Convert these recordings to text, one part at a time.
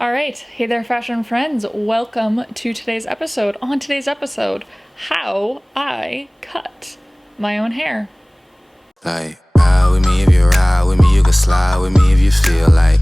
All right, hey there fashion friends, welcome to today's episode. On today's episode, how I cut my own hair. Like, ride with me if you ride with me, you can slide with me if you feel like.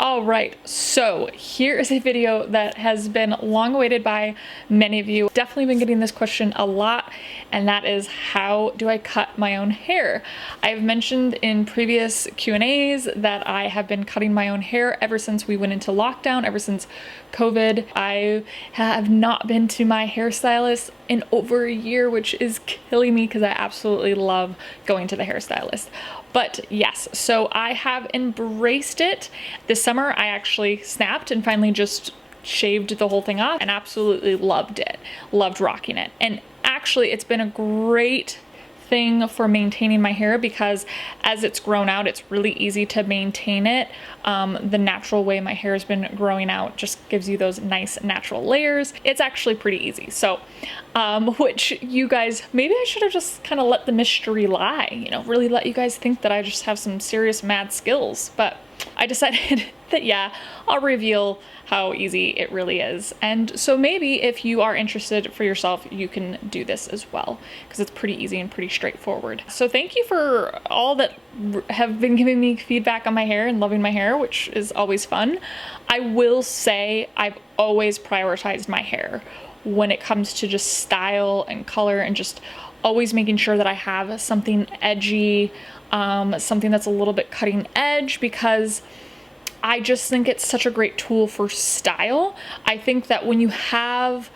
All right, so here is a video that has been long awaited by many of you. Definitely been getting this question a lot, and that is, how do I cut my own hair? I've mentioned in previous Q&As that I have been cutting my own hair ever since we went into lockdown, ever since COVID. I have not been to my hairstylist in over a year, which is killing me because I absolutely love going to the hairstylist. But yes, so I have embraced it. This summer I actually snapped and finally just shaved the whole thing off and absolutely loved it. Loved rocking it. And actually it's been a great thing for maintaining my hair because as it's grown out, it's really easy to maintain it. The natural way my hair has been growing out just gives you those nice natural layers. It's actually pretty easy. So, which you guys, maybe I should have just kind of let the mystery lie, you know, really let you guys think that I just have some serious mad skills, but I decided that yeah, I'll reveal how easy it really is. And so maybe if you are interested for yourself, you can do this as well because it's pretty easy and pretty straightforward. So thank you for all that have been giving me feedback on my hair and loving my hair, which is always fun. I will say I've always prioritized my hair when it comes to just style and color and just always making sure that I have something edgy, something that's a little bit cutting edge, because I just think it's such a great tool for style. I think that when you have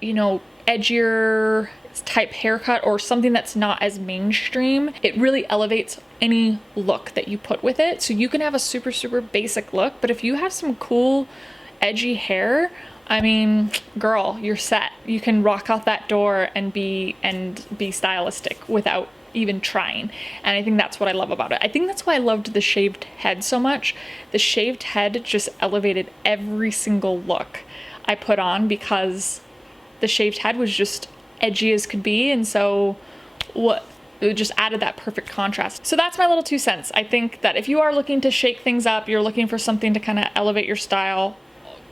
you know, edgier type haircut or something that's not as mainstream, it really elevates any look that you put with it. So you can have a super basic look, but if you have some cool edgy hair, I mean, girl, you're set. You can rock out that door and be stylistic without even trying. And I think that's what I love about it. I think that's why I loved the shaved head so much. The shaved head just elevated every single look I put on because the shaved head was just edgy as could be, and so it just added that perfect contrast. So that's my little 2 cents. I think that if you are looking to shake things up, you're looking for something to kind of elevate your style,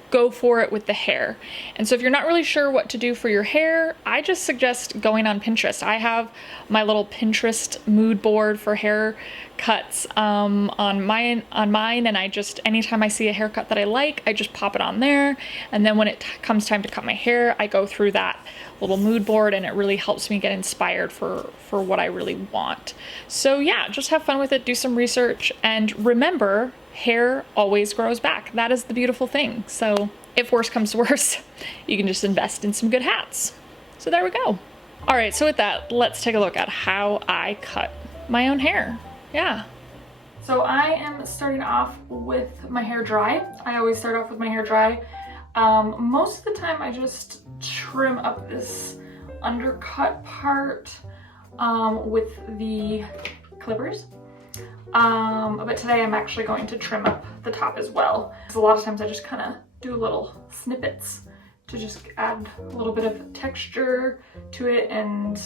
go for it with the hair. And so if you're not really sure what to do for your hair, I just suggest going on Pinterest. I have my little Pinterest mood board for haircuts on mine, and I just, anytime I see a haircut that I like, I just pop it on there. And then when it comes time to cut my hair, I go through that little mood board, and it really helps me get inspired for what I really want. So yeah, just have fun with it, do some research, and remember, hair always grows back. That is the beautiful thing. So if worse comes to worse, you can just invest in some good hats. So there we go. All right, so with that, let's take a look at how I cut my own hair. Yeah. So I am starting off with my hair dry. I always start off with my hair dry. Most of the time I just trim up this undercut part with the clippers. But today I'm actually going to trim up the top as well. So a lot of times I just kind of do little snippets to just add a little bit of texture to it and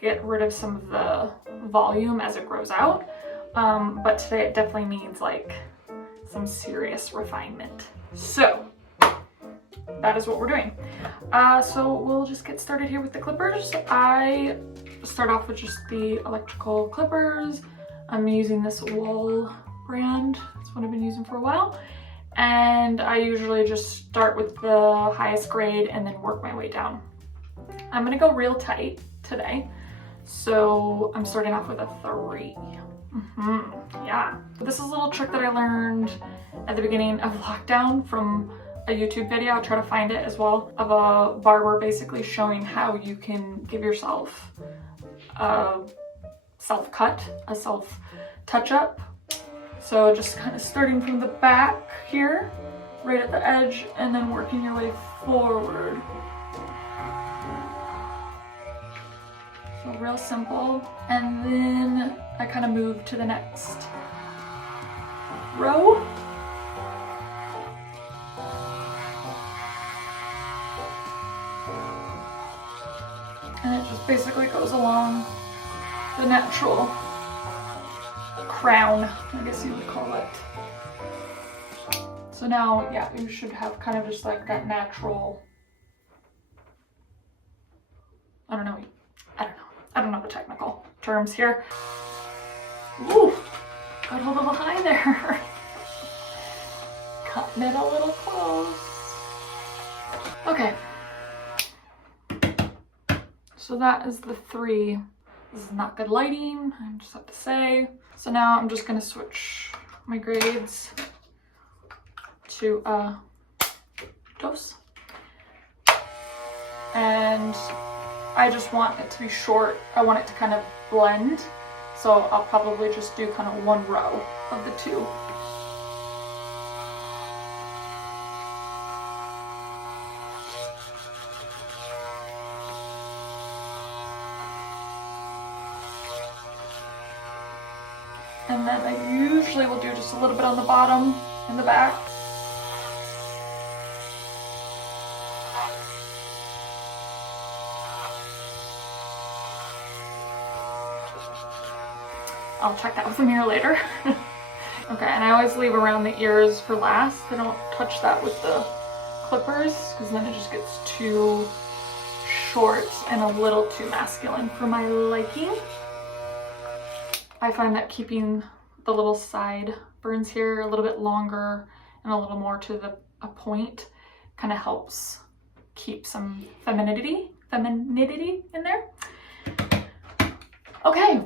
get rid of some of the volume as it grows out. But today it definitely needs like some serious refinement. So that is what we're doing. So we'll just get started here with the clippers. I start off with just the electrical clippers. I'm using this Wool brand. That's what I've been using for a while. And I usually just start with the highest grade and then work my way down. I'm gonna go real tight today. So I'm starting off with a 3. Yeah. This is a little trick that I learned at the beginning of lockdown from a YouTube video. I'll try to find it as well, of a barber basically showing how you can give yourself a self-cut, a self-touch-up. So just kind of starting from the back here, right at the edge, and then working your way forward. So real simple. And then I kind of move to the next row. And it just basically goes along the natural crown, I guess you would call it. So now, yeah, you should have kind of just like that natural, I don't know the technical terms here. Ooh, got a little high there. Cutting it a little close. Okay. So that is the 3. This is not good lighting, I just have to say. So now I'm just gonna switch my grades to dose. And I just want it to be short. I want it to kind of blend. So I'll probably just do kind of 1 row of the 2. And then I usually will do just a little bit on the bottom and the back. I'll check that with the mirror later. Okay, and I always leave around the ears for last. I don't touch that with the clippers because then it just gets too short and a little too masculine for my liking. I find that keeping the little side burns here a little bit longer and a little more to a point kind of helps keep some femininity in there. Okay,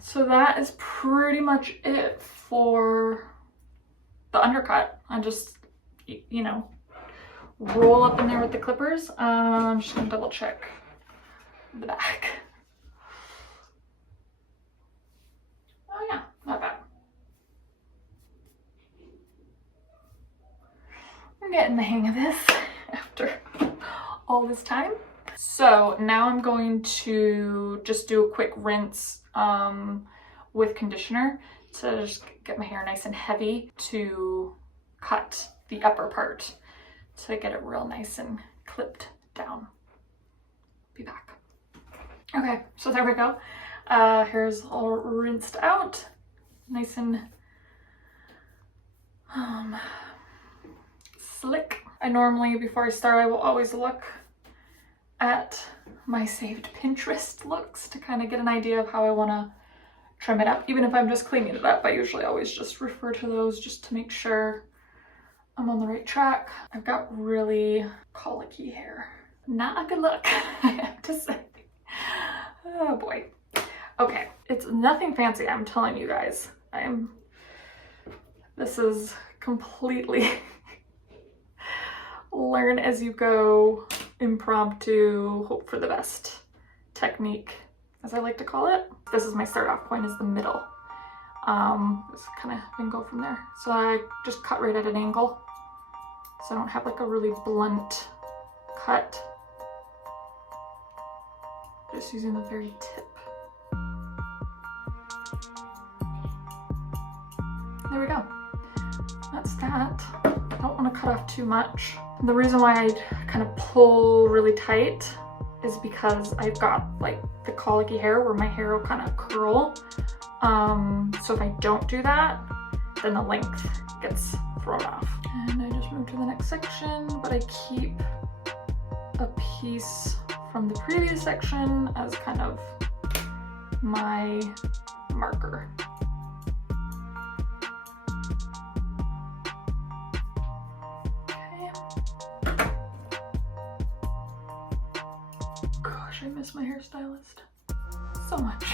so that is pretty much it for the undercut. I just, you know, roll up in there with the clippers. I'm just gonna double check the back. Oh yeah, not bad. I'm getting the hang of this after all this time. So now I'm going to just do a quick rinse with conditioner to just get my hair nice and heavy to cut the upper part to get it real nice and clipped down. Be back. Okay, so there we go. Hair's all rinsed out, nice and slick. I normally, before I start, I will always look at my saved Pinterest looks to kind of get an idea of how I want to trim it up. Even if I'm just cleaning it up, I usually always just refer to those just to make sure I'm on the right track. I've got really colicky hair. Not a good look, I have to say. Oh boy. Okay, it's nothing fancy, I'm telling you guys. This is completely learn as you go, impromptu, hope for the best technique, as I like to call it. This is my start off point, is the middle. Just kind of can go from there. So I just cut right at an angle. So I don't have like a really blunt cut. Just using the very tip. There we go. That's that. I don't want to cut off too much. The reason why I kind of pull really tight is because I've got like the colicky hair where my hair will kind of curl. So if I don't do that, then the length gets thrown off. And I just move to the next section, but I keep a piece from the previous section as kind of my marker. Gosh, I miss my hairstylist so much.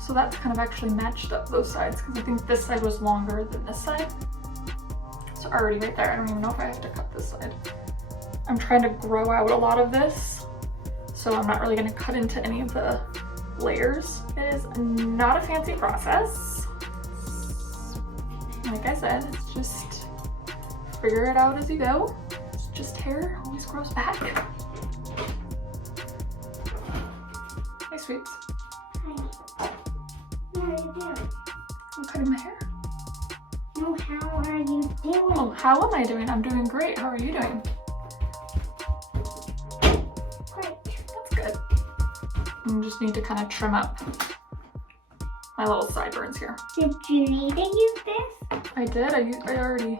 So that's kind of actually matched up those sides because I think this side was longer than this side. It's already right there. I don't even know if I have to cut this side. I'm trying to grow out a lot of this, so I'm not really going to cut into any of the layers. It is not a fancy process. Like I said, it's just figure it out as you go. It's just hair, always grows back. Hi, sweeps. Hi. What are you doing? I'm cutting my hair. No, how are you doing? Oh, how am I doing? I'm doing great. How are you doing? Great. That's good. and just need to kind of trim up my little sideburns here. Did you need to use this? I did. I already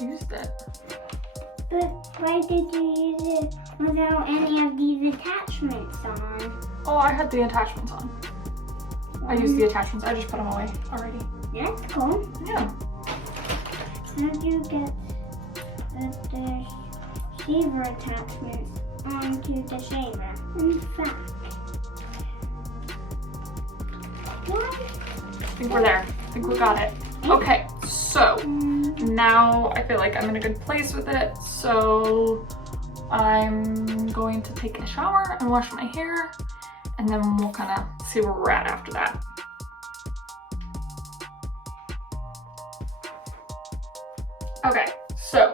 used it. But why did you use it without any of these attachments on? Oh, I had the attachments on. I used the attachments. I just put them away already. That's cool. Yeah. How do you get the shaver attachments onto the shaver? In fact, what? I think we're there. I think we got it. Okay, so now I feel like I'm in a good place with it. So I'm going to take a shower and wash my hair, and then we'll kind of see where we're at after that. Okay, so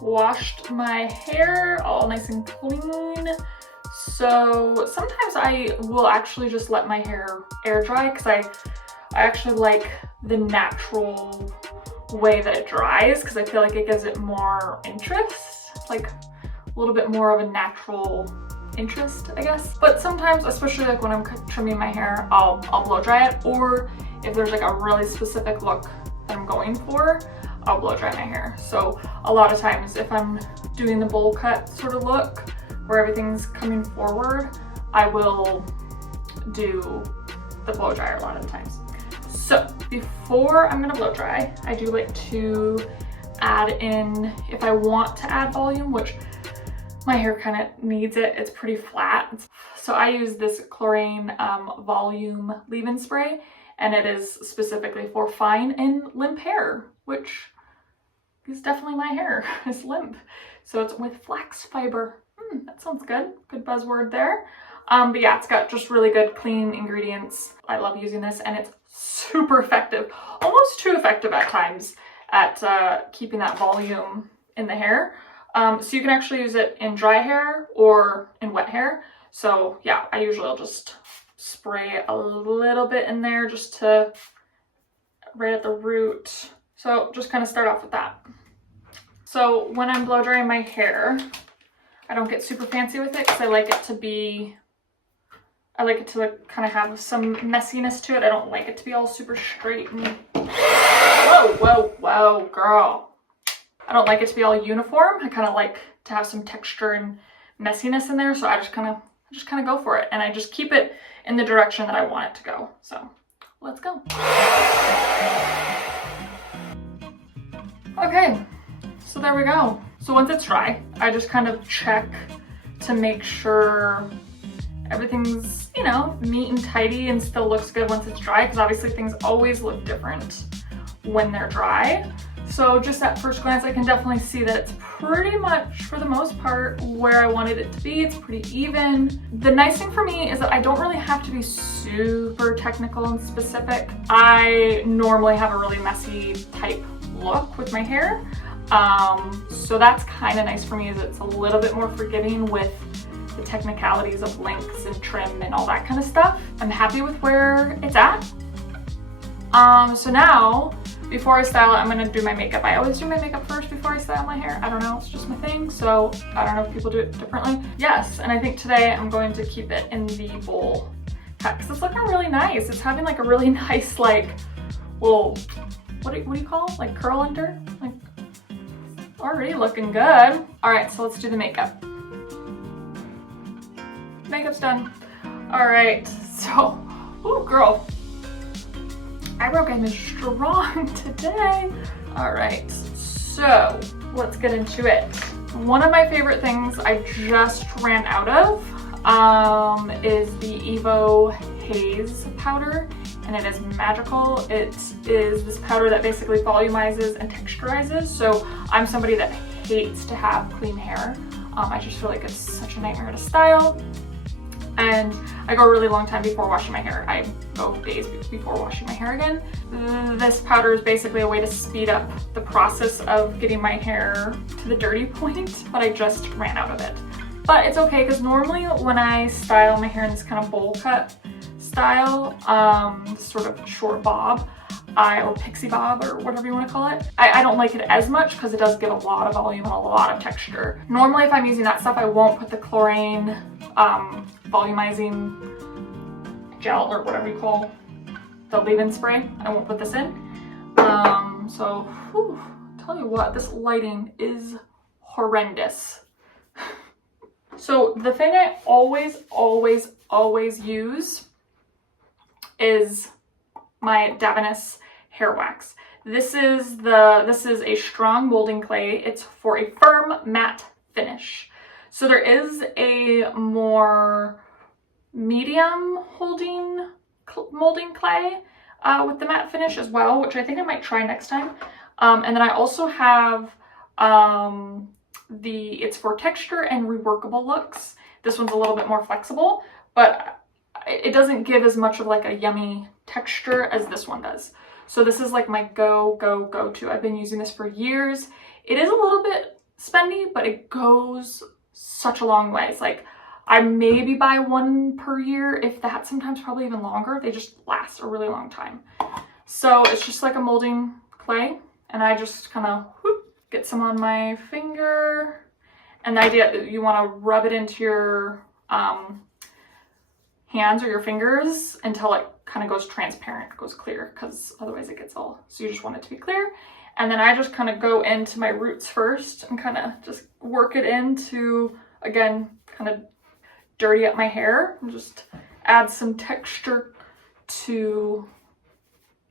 washed my hair all nice and clean. So sometimes I will actually just let my hair air dry because I actually like the natural way that it dries because I feel like it gives it more interest, like a little bit more of a natural interest, I guess. But sometimes, especially like when I'm trimming my hair, I'll blow dry it, or if there's like a really specific look that I'm going for, I'll blow dry my hair. So a lot of times if I'm doing the bowl cut sort of look where everything's coming forward, I will do the blow dryer a lot of the times. So before I'm gonna blow dry, I do like to add in, if I want to add volume, which my hair kind of needs it, it's pretty flat. So I use this Klorane volume leave-in spray, and it is specifically for fine and limp hair, which is definitely my hair, is limp. So it's with flax fiber. That sounds good. Good buzzword there. But yeah, it's got just really good clean ingredients. I love using this, and it's super effective, almost too effective at times at keeping that volume in the hair. So you can actually use it in dry hair or in wet hair. So yeah, I usually will just spray a little bit in there just to right at the root. So just kind of start off with that. So when I'm blow drying my hair, I don't get super fancy with it because I like it to like kind of have some messiness to it. I don't like it to be all super straight and whoa, girl. I don't like it to be all uniform. I kind of like to have some texture and messiness in there. So I just kind of go for it, and I just keep it in the direction that I want it to go. So let's go. Okay, so there we go. So once it's dry, I just kind of check to make sure everything's, you know, neat and tidy and still looks good once it's dry, because obviously things always look different when they're dry. So just at first glance, I can definitely see that it's pretty much, for the most part, where I wanted it to be. It's pretty even. The nice thing for me is that I don't really have to be super technical and specific. I normally have a really messy type look with my hair. So that's kind of nice for me, is it's a little bit more forgiving with the technicalities of lengths and trim and all that kind of stuff. I'm happy with where it's at. So now, before I style it, I'm gonna do my makeup. I always do my makeup first before I style my hair. I don't know, it's just my thing. So I don't know if people do it differently. Yes, and I think today I'm going to keep it in the bowl cut because it's looking really nice. It's having like a really nice, like, well, what do you call it? Like curl under? Like, already looking good. All right, so let's do the makeup. Makeup's done. All right, so, ooh, girl. Eyebrow game is strong today. All right, so let's get into it. One of my favorite things I just ran out of is the Evo Haze powder, and it is magical. It is this powder that basically volumizes and texturizes. So I'm somebody that hates to have clean hair. I just feel like it's such a nightmare to style. And I go a really long time before washing my hair. I go days before washing my hair again. This powder is basically a way to speed up the process of getting my hair to the dirty point, but I just ran out of it. But it's okay, because normally when I style my hair in this kind of bowl cut style, sort of short bob, or pixie bob, or whatever you want to call it, I don't like it as much because it does give a lot of volume and a lot of texture. Normally if I'm using that stuff, I won't put the Klorane volumizing gel or whatever you call the leave-in spray. I won't put this in. So, whew, tell you what, this lighting is horrendous. So the thing I always use is my Davines hair wax. This is a strong molding clay. It's for a firm matte finish. So there is a more medium molding clay with the matte finish as well, which I think I might try next time. And then I also have it's for texture and reworkable looks. This one's a little bit more flexible, but it doesn't give as much of like a yummy texture as this one does. So this is like my go-to. I've been using this for years. It is a little bit spendy, but it goes such a long way. It's like I maybe buy one per year, if that, sometimes probably even longer. They just last a really long time. So it's just like a molding clay, and I just kind of get some on my finger. And the idea, you want to rub it into your hands or your fingers until it kind of goes transparent, goes clear, because otherwise it gets all, so you just want it to be clear. And then I just kind of go into my roots first and kind of just work it into, again, kind of dirty up my hair and just add some texture to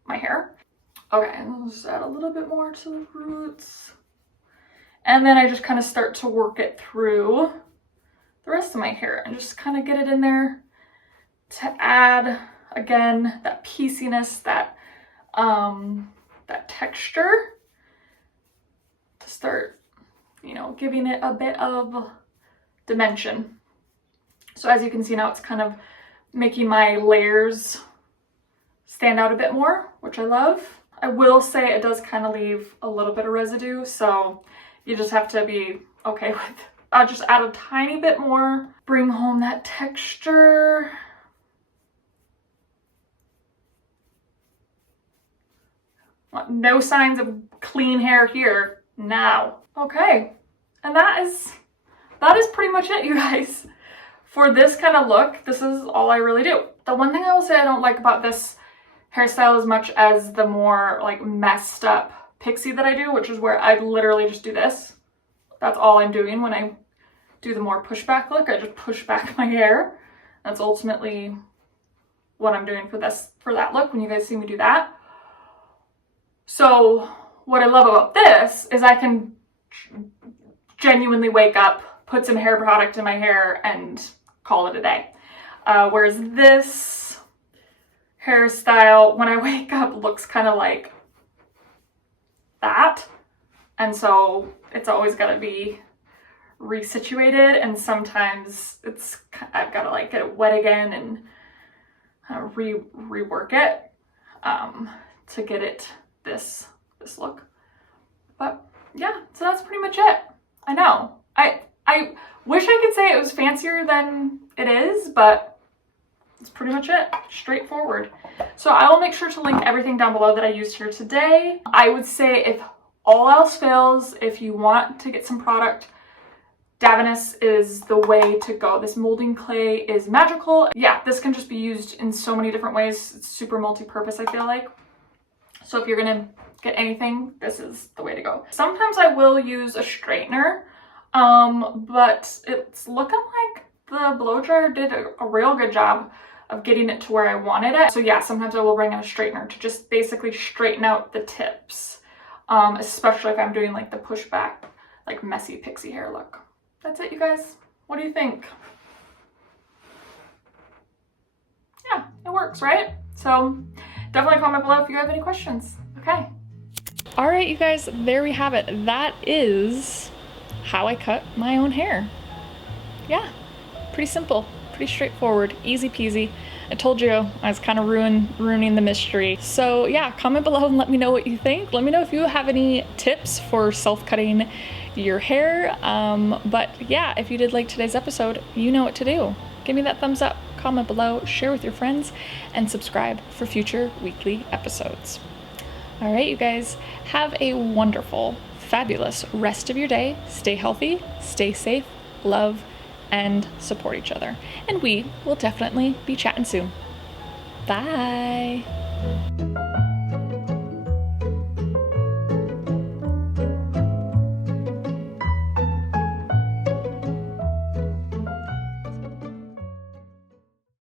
my hair. Okay, and I'll just add a little bit more to the roots. And then I just kind of start to work it through the rest of my hair and just kind of get it in there to add, again, that pieceiness, that texture, to start, you know, giving it a bit of dimension. So as you can see now, it's kind of making my layers stand out a bit more, which I love. I will say it does kind of leave a little bit of residue, so you just have to be okay with. I'll just add a tiny bit more, bring home that texture. No signs of clean hair here now. Okay, and that is pretty much it, you guys. For this kind of look, this is all I really do. The one thing I will say I don't like about this hairstyle as much as the more like messed up Pixie that I do, which is where I literally just do this. That's all I'm doing when I do the more pushback look. I just push back my hair. That's ultimately what I'm doing for that look when you guys see me do that. So what I love about this is I can genuinely wake up, put some hair product in my hair, and call it a day. Whereas this hairstyle, when I wake up, looks kind of like that. And so it's always got to be resituated, and sometimes I've got to like get it wet again and rework it to get it this look. But yeah, so that's pretty much it. I know. I wish I could say it was fancier than it is, but that's pretty much it. Straightforward. So I will make sure to link everything down below that I used here today. I would say if all else fails, if you want to get some product, Davines is the way to go. This molding clay is magical. Yeah, this can just be used in so many different ways. It's super multi-purpose, I feel like. So if you're gonna get anything, this is the way to go. Sometimes I will use a straightener, but it's looking like the blow dryer did a real good job of getting it to where I wanted it. So yeah, sometimes I will bring in a straightener to just basically straighten out the tips, especially if I'm doing like the pushback, like messy pixie hair look. That's it, you guys. What do you think? Yeah, it works, right? So definitely comment below if you have any questions. Okay. All right, you guys, there we have it. That is how I cut my own hair. Yeah, pretty simple, pretty straightforward, easy peasy. I told you I was kind of ruining the mystery. So yeah, comment below and let me know what you think. Let me know if you have any tips for self-cutting your hair. But yeah, if you did like today's episode, you know what to do. Give me that thumbs up, comment below, share with your friends, and subscribe for future weekly episodes. All right, you guys, have a wonderful, fabulous rest of your day. Stay healthy, stay safe, love, and support each other. And we will definitely be chatting soon. Bye.